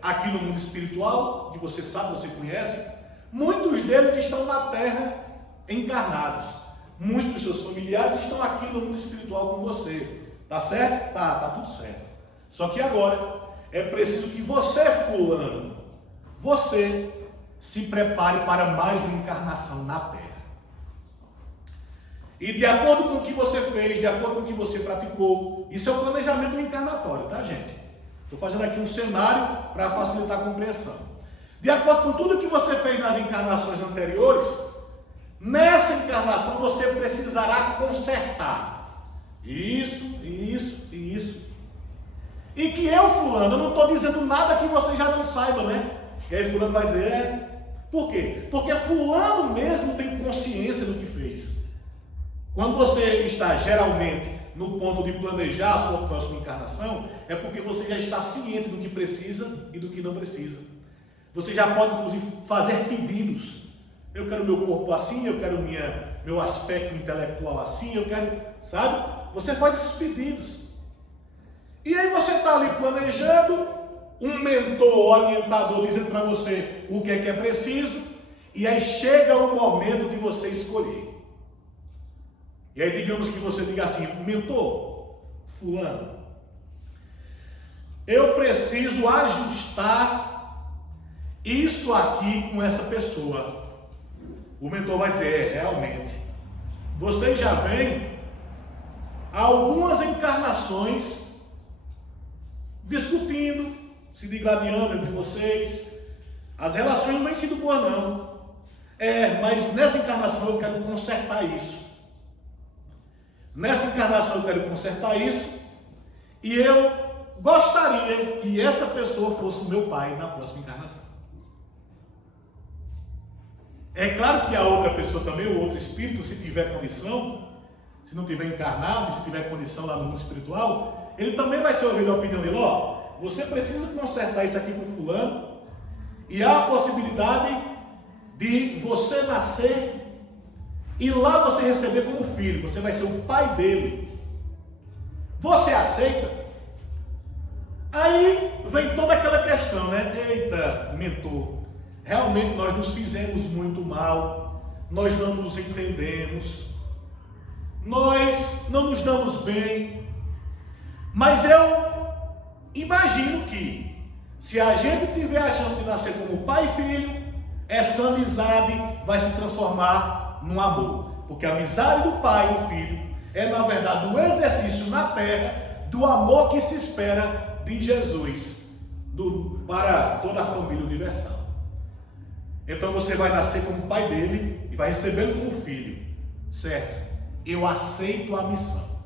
aqui no mundo espiritual, que você sabe, você conhece. Muitos deles estão na terra encarnados, muitos dos seus familiares estão aqui no mundo espiritual com você, tá certo? Tá tudo certo. Só que agora é preciso que você, fulano, você se prepare para mais uma encarnação na terra. E de acordo com o que você fez, de acordo com o que você praticou, isso é o planejamento encarnatório, tá, gente? Estou fazendo aqui um cenário para facilitar a compreensão. De acordo com tudo que você fez nas encarnações anteriores, nessa encarnação você precisará consertar isso. E que eu, fulano, eu não estou dizendo nada que você já não saiba, né? E aí fulano vai dizer, por quê? Porque fulano mesmo tem consciência do que fez. Quando você está geralmente no ponto de planejar a sua próxima encarnação, é porque você já está ciente do que precisa e do que não precisa. Você já pode, inclusive, fazer pedidos. Eu quero meu corpo assim, eu quero meu aspecto intelectual assim, eu quero, sabe? Você faz esses pedidos. E aí você está ali planejando, um mentor, orientador dizendo para você o que é preciso, e aí chega o momento de você escolher. E aí digamos que você diga assim, mentor, fulano, eu preciso ajustar isso aqui com essa pessoa. O mentor vai dizer, realmente, você já vem há algumas encarnações discutindo, se digladiando entre vocês, as relações não têm sido boas não, mas nessa encarnação eu quero consertar isso. Nessa encarnação eu quero consertar isso, e eu gostaria que essa pessoa fosse o meu pai na próxima encarnação. É claro que a outra pessoa também, o outro espírito, se tiver condição, se não tiver encarnado, se tiver condição lá no mundo espiritual, ele também vai se ouvir a opinião dele, você precisa consertar isso aqui com fulano, e há a possibilidade de você nascer e lá você receber como filho, você vai ser o pai dele. Você aceita? Aí vem toda aquela questão, né? Eita, mentor, realmente nós nos fizemos muito mal, nós não nos entendemos, nós não nos damos bem, mas eu imagino que se a gente tiver a chance de nascer como pai e filho, essa amizade vai se transformar no amor, porque a amizade do pai e do filho é na verdade um exercício na terra do amor que se espera de Jesus para toda a família universal. Então você vai nascer como pai dele e vai recebê-lo como filho, certo? Eu aceito a missão.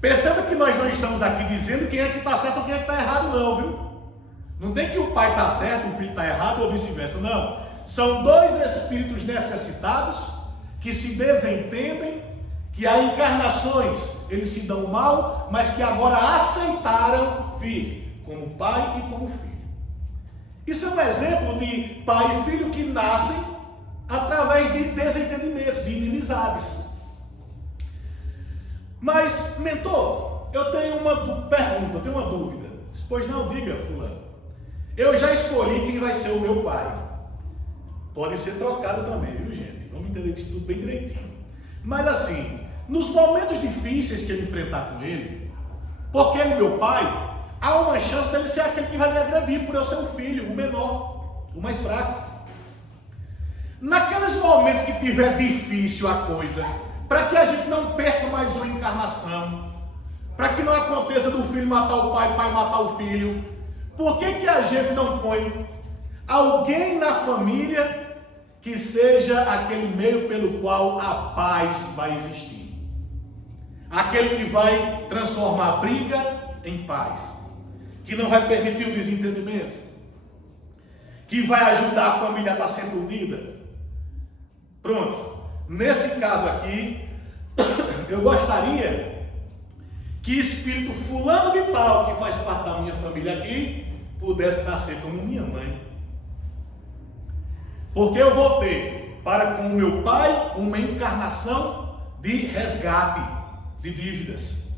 Perceba que nós não estamos aqui dizendo quem é que está certo ou quem é que está errado não, viu? Não tem que o pai está certo, o filho está errado ou vice-versa, não. São dois espíritos necessitados que se desentendem, que há encarnações, eles se dão mal, mas que agora aceitaram vir como pai e como filho. Isso é um exemplo de pai e filho que nascem através de desentendimentos, de inimizades. Mas, mentor, eu tenho uma pergunta, eu tenho uma dúvida. Pois não, diga, fulano. Eu já escolhi quem vai ser o meu pai. Pode ser trocado também, viu, gente? Vamos entender isso tudo bem direitinho. Mas assim, nos momentos difíceis que eu enfrentar com ele, porque ele é meu pai, há uma chance dele ser aquele que vai me agredir por eu ser o filho, o menor, o mais fraco. Naqueles momentos que tiver difícil a coisa, para que a gente não perca mais uma encarnação, para que não aconteça do filho matar o pai matar o filho, por que a gente não põe alguém na família que seja aquele meio pelo qual a paz vai existir. Aquele que vai transformar a briga em paz, que não vai permitir o desentendimento, que vai ajudar a família a estar sempre unida. Pronto. Nesse caso aqui, eu gostaria que espírito fulano de tal, que faz parte da minha família aqui, pudesse nascer como minha mãe. Porque eu vou ter para com o meu pai uma encarnação de resgate de dívidas.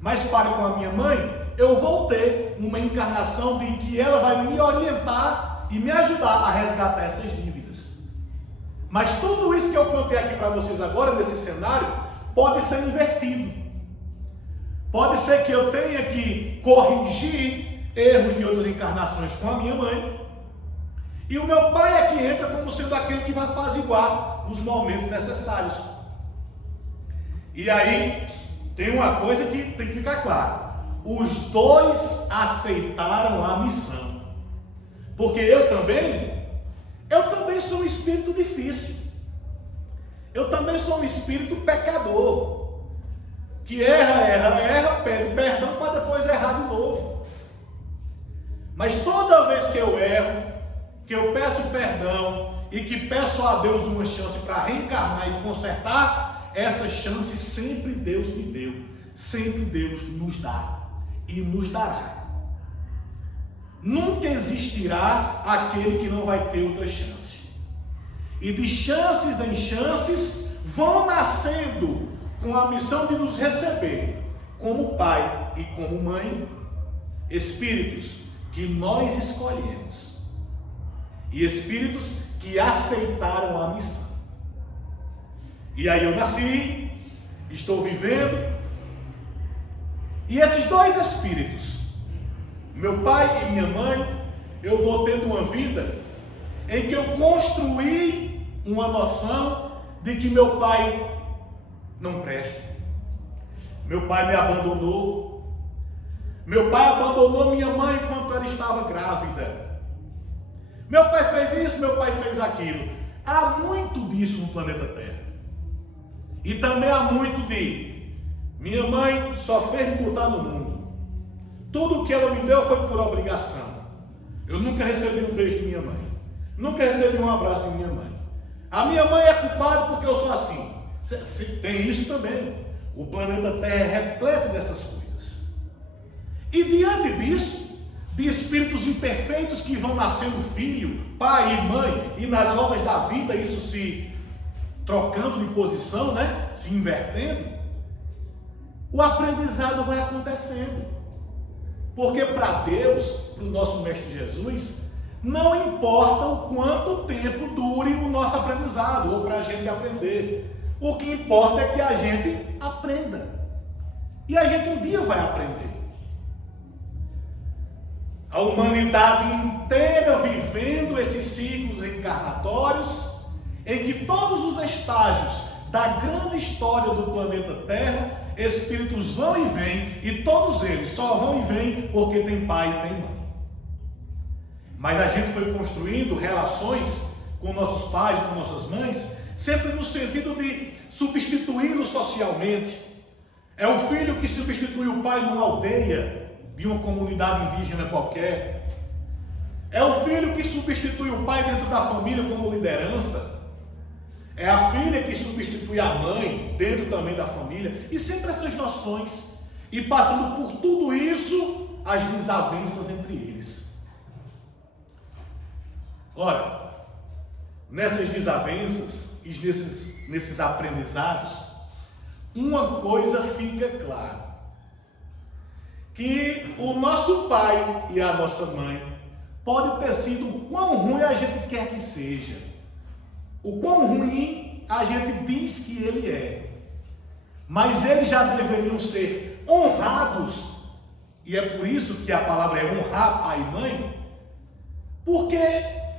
Mas para com a minha mãe, eu vou ter uma encarnação de que ela vai me orientar e me ajudar a resgatar essas dívidas. Mas tudo isso que eu contei aqui para vocês agora, nesse cenário, pode ser invertido. Pode ser que eu tenha que corrigir erros de outras encarnações com a minha mãe, e o meu pai é que entra como sendo aquele que vai apaziguar nos momentos necessários. E aí, tem uma coisa que tem que ficar clara: os dois aceitaram a missão. Porque eu também sou um espírito difícil. Eu também sou um espírito pecador, que erra, pede perdão para depois errar de novo. Mas toda vez que eu erro, que eu peço perdão e que peço a Deus uma chance para reencarnar e consertar, essa chance sempre Deus me deu, sempre Deus nos dá e nos dará. Nunca existirá aquele que não vai ter outra chance. E de chances em chances vão nascendo com a missão de nos receber como pai e como mãe, espíritos que nós escolhemos e espíritos que aceitaram a missão. E aí eu nasci, estou vivendo, e esses dois espíritos, meu pai e minha mãe, eu vou tendo uma vida em que eu construí uma noção de que meu pai não presta. Meu pai me abandonou. Meu pai abandonou minha mãe enquanto ela estava grávida. Meu pai fez isso, meu pai fez aquilo. Há muito disso no planeta Terra. E também há muito de minha mãe só fez me botar no mundo. Tudo o que ela me deu foi por obrigação. Eu nunca recebi um beijo de minha mãe. Nunca recebi um abraço de minha mãe. A minha mãe é culpada porque eu sou assim. Tem isso também. O planeta Terra é repleto dessas coisas. E diante disso, de espíritos imperfeitos que vão nascendo filho, pai e mãe, e nas rodas da vida isso se trocando de posição, né? Se invertendo, o aprendizado vai acontecendo. Porque para Deus, para o nosso Mestre Jesus, não importa o quanto tempo dure o nosso aprendizado, ou para a gente aprender. O que importa é que a gente aprenda. E a gente um dia vai aprender. A humanidade inteira vivendo esses ciclos encarnatórios, em que todos os estágios da grande história do planeta Terra, espíritos vão e vêm, e todos eles só vão e vêm porque tem pai e tem mãe. Mas a gente foi construindo relações com nossos pais, com nossas mães, sempre no sentido de substituí-lo socialmente. É o filho que substitui o pai numa aldeia, de uma comunidade indígena qualquer. É o filho que substitui o pai dentro da família como liderança. É a filha que substitui a mãe dentro também da família. E sempre essas noções. E passando por tudo isso, as desavenças entre eles. Ora, nessas desavenças e nesses aprendizados, uma coisa fica clara: que o nosso pai e a nossa mãe pode ter sido o quão ruim a gente quer que seja, o quão ruim a gente diz que ele é, mas eles já deveriam ser honrados, e é por isso que a palavra é honrar pai e mãe, porque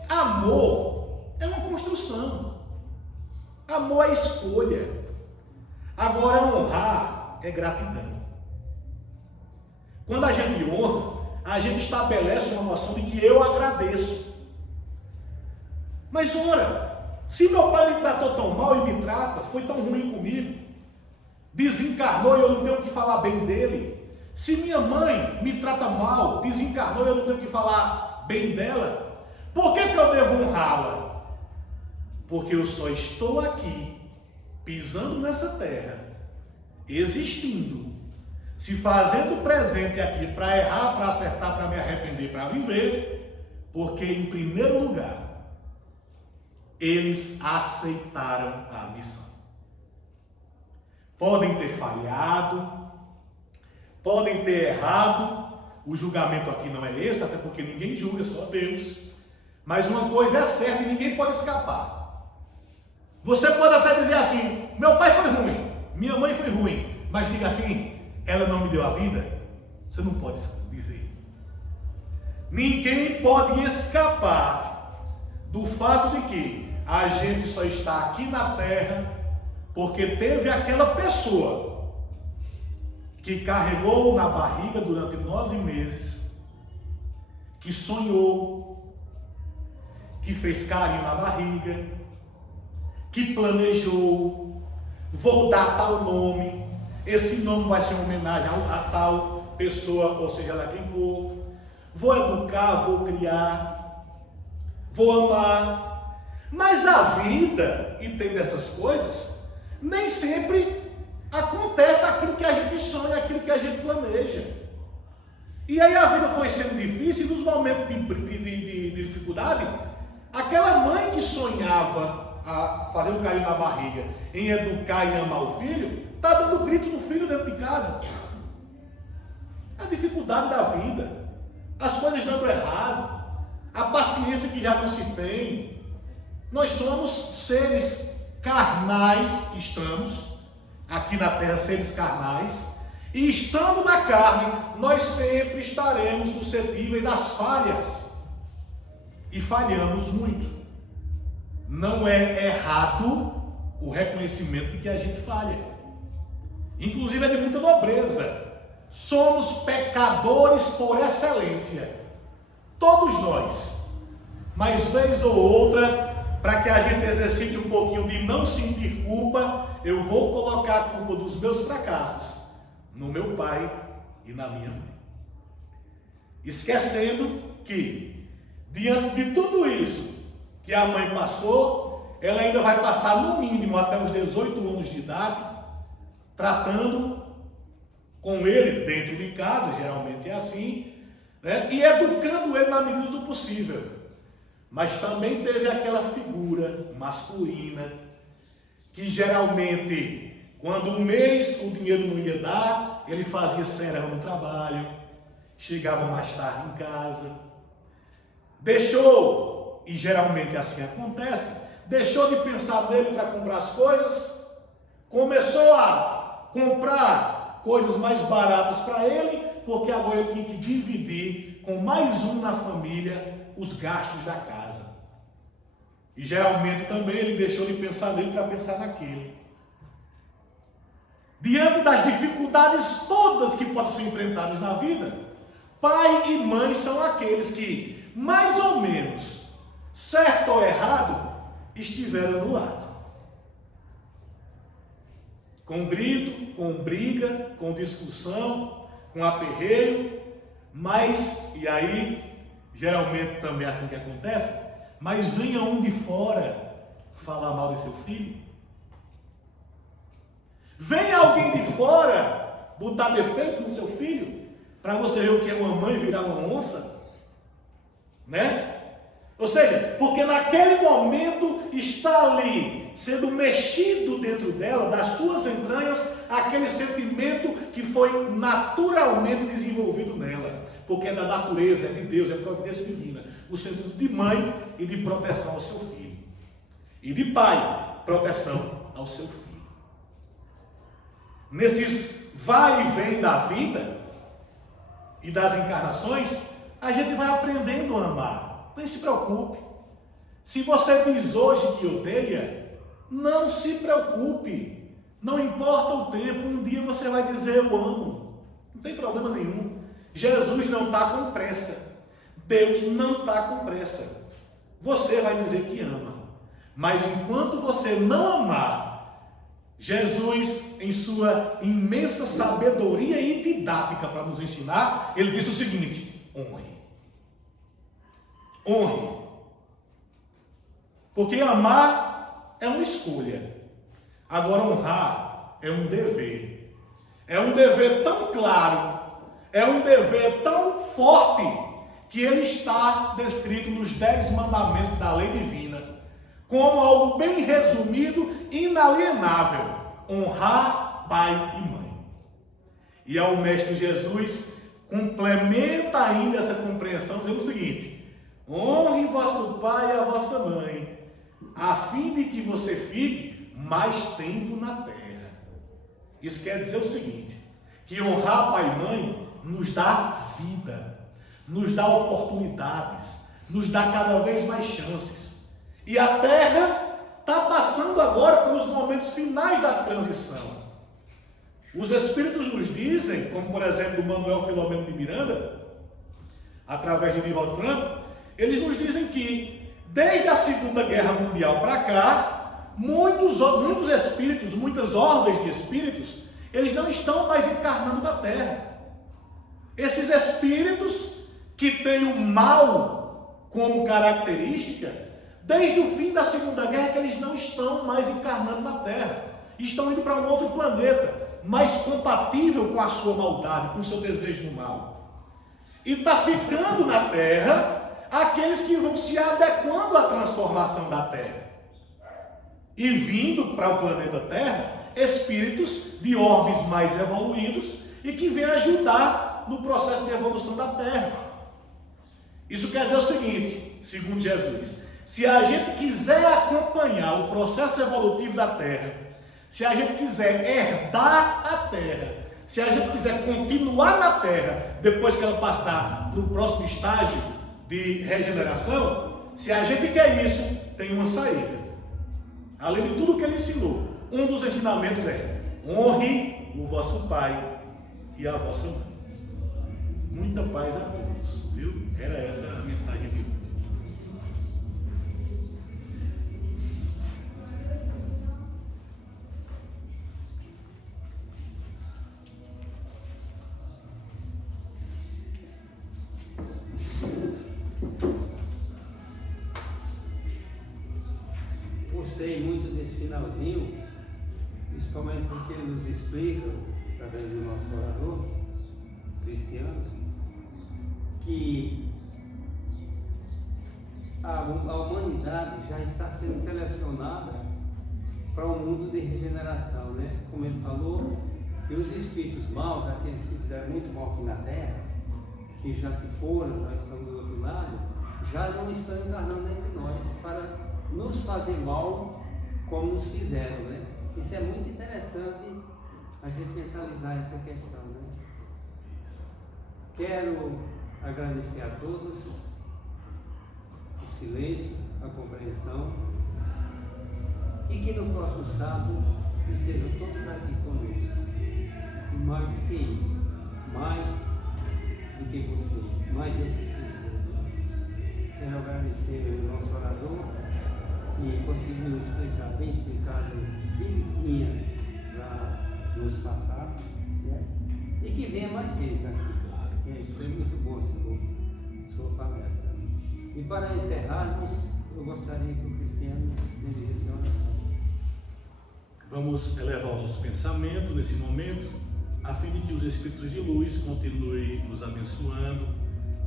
amor é uma construção, amor é escolha, agora honrar é gratidão. Quando a gente honra, a gente estabelece uma noção de que eu agradeço. Mas ora, Se meu pai me tratou tão mal e me trata, foi tão ruim comigo, desencarnou e eu não tenho o que falar bem dele. Se minha mãe me trata mal, desencarnou e eu não tenho o que falar bem dela, por que eu devo honrá-la? Porque eu só estou aqui, pisando nessa terra, existindo, se fazendo presente aqui para errar, para acertar, para me arrepender, para viver, porque em primeiro lugar, eles aceitaram a missão. Podem ter falhado, podem ter errado, o julgamento aqui não é esse, até porque ninguém julga, só Deus. Mas uma coisa é certa e ninguém pode escapar. Você pode até dizer assim, meu pai foi ruim, minha mãe foi ruim, mas diga assim, ela não me deu a vida? Você não pode dizer. Ninguém pode escapar do fato de que a gente só está aqui na terra porque teve aquela pessoa que carregou na barriga durante 9 meses, que sonhou, que fez carinho na barriga, que planejou, vou dar tal nome, esse nome vai ser uma homenagem a tal pessoa, ou seja lá quem for, vou educar, vou criar, vou amar. Mas a vida, e tem dessas coisas, nem sempre acontece aquilo que a gente sonha, aquilo que a gente planeja. E aí a vida foi sendo difícil, e nos momentos de dificuldade, aquela mãe que sonhava a fazer um carinho na barriga, em educar e amar o filho, está dando grito no filho dentro de casa. A dificuldade da vida, as coisas dando errado, a paciência que já não se tem. Nós somos seres carnais, estamos aqui na terra seres carnais, e estando na carne, nós sempre estaremos suscetíveis das falhas, e falhamos muito. Não é errado o reconhecimento de que a gente falha, inclusive é de muita nobreza. Somos pecadores por excelência, todos nós, mas vez ou outra, para que a gente exercite um pouquinho de não sentir culpa, eu vou colocar a culpa dos meus fracassos no meu pai e na minha mãe, esquecendo que, diante de tudo isso que a mãe passou, ela ainda vai passar no mínimo até os 18 anos de idade, tratando com ele dentro de casa, geralmente é assim, né? E educando ele na medida do possível. Mas também teve aquela figura masculina que geralmente, quando um mês o dinheiro não ia dar, ele fazia serão no trabalho, chegava mais tarde em casa, deixou, e geralmente assim acontece, deixou de pensar nele para comprar as coisas, começou a comprar coisas mais baratas para ele, porque agora ele tinha que dividir com mais um na família os gastos da casa. E geralmente também ele deixou de pensar nele para pensar naquele. Diante das dificuldades todas que podem ser enfrentadas na vida, pai e mãe são aqueles que, mais ou menos, certo ou errado, estiveram do lado. Com grito, com briga, com discussão, com aperreio, mas, e aí, geralmente também é assim que acontece, mas venha um de fora falar mal de seu filho. Venha alguém de fora botar defeito no seu filho, para você ver o que é uma mãe virar uma onça, né? Ou seja, porque naquele momento está ali sendo mexido dentro dela, das suas entranhas, aquele sentimento que foi naturalmente desenvolvido nela, porque é da natureza, é de Deus, é providência divina, o sentido de mãe e de proteção ao seu filho, e de pai, proteção ao seu filho. Nesses vai e vem da vida e das encarnações, a gente vai aprendendo a amar. Nem se preocupe. Se você diz hoje que odeia, não se preocupe. Não importa o tempo, um dia você vai dizer eu amo. Não tem problema nenhum. Jesus não está com pressa. Deus não está com pressa. Você vai dizer que ama. Mas enquanto você não amar, Jesus, em sua imensa sabedoria e didática para nos ensinar, ele disse o seguinte: honre. Honre. Porque amar é uma escolha. Agora honrar é um dever. É um dever tão claro, é um dever tão forte, que ele está descrito nos 10 mandamentos da lei divina, como algo bem resumido, inalienável: honrar pai e mãe. E aí o Mestre Jesus complementa ainda essa compreensão dizendo o seguinte: honre vosso pai e a vossa mãe, a fim de que você fique mais tempo na terra. Isso quer dizer o seguinte, que honrar pai e mãe nos dá vida, nos dá oportunidades, nos dá cada vez mais chances. E a terra está passando agora pelos momentos finais da transição. Os Espíritos nos dizem, como por exemplo o Manuel Filomeno de Miranda, através de Nivaldo Franco, eles nos dizem que desde a Segunda Guerra Mundial para cá, muitos espíritos, muitas ordens de espíritos, eles não estão mais encarnando na Terra. Esses espíritos que têm o mal como característica, desde o fim da Segunda Guerra, que eles não estão mais encarnando na Terra. Estão indo para um outro planeta, mais compatível com a sua maldade, com o seu desejo do mal. E está ficando na Terra aqueles que vão se adequando à transformação da Terra. E vindo para o planeta Terra, espíritos de orbes mais evoluídos e que vêm ajudar no processo de evolução da Terra. Isso quer dizer o seguinte, segundo Jesus: se a gente quiser acompanhar o processo evolutivo da Terra, se a gente quiser herdar a Terra, se a gente quiser continuar na Terra depois que ela passar para o próximo estágio de regeneração, se a gente quer isso, tem uma saída. Além de tudo que ele ensinou, um dos ensinamentos é: honre o vosso pai e a vossa mãe. Muita paz a todos, viu? Era essa a mensagem de hoje. Gostei muito desse finalzinho, principalmente porque ele nos explica, através do nosso orador Cristiano, que a humanidade já está sendo selecionada para um mundo de regeneração, né? Como ele falou, que os espíritos maus, aqueles que fizeram muito mal aqui na Terra, que já se foram, já estão do outro lado, já não estão encarnando entre nós para nos fazer mal como nos fizeram, né? Isso é muito interessante a gente mentalizar essa questão, né? Quero agradecer a todos o silêncio, a compreensão, e que no próximo sábado estejam todos aqui conosco. E mais do que isso, mais do que vocês, mais de outras pessoas, né? Quero agradecer ao nosso orador, que conseguiu explicar, bem explicado, o que ele tinha para nos passar, né? E que venha mais vezes aqui, claro. Isso foi muito bom, sua palestra. E para encerrarmos, eu gostaria que o Cristiano nos dirigisse a oração. Vamos elevar o nosso pensamento nesse momento, a fim de que os Espíritos de Luz continuem nos abençoando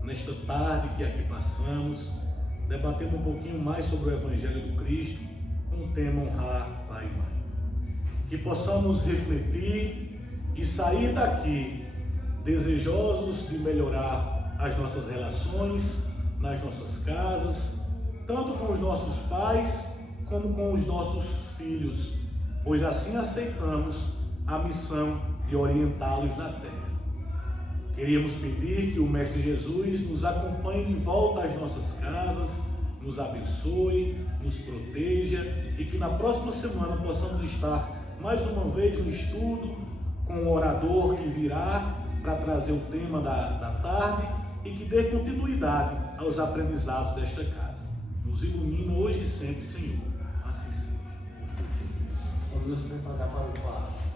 nesta tarde que aqui passamos, debatendo um pouquinho mais sobre o Evangelho do Cristo, com o tema honrar pai e mãe. Que possamos refletir e sair daqui desejosos de melhorar as nossas relações nas nossas casas, tanto com os nossos pais como com os nossos filhos, pois assim aceitamos a missão de orientá-los na terra. Queríamos pedir que o Mestre Jesus nos acompanhe de volta às nossas casas, nos abençoe, nos proteja e que na próxima semana possamos estar mais uma vez no estudo com o orador que virá para trazer o tema da tarde e que dê continuidade aos aprendizados desta casa. Nos ilumina hoje e sempre, Senhor. Assim seja. Vamos nos preparar para o passe.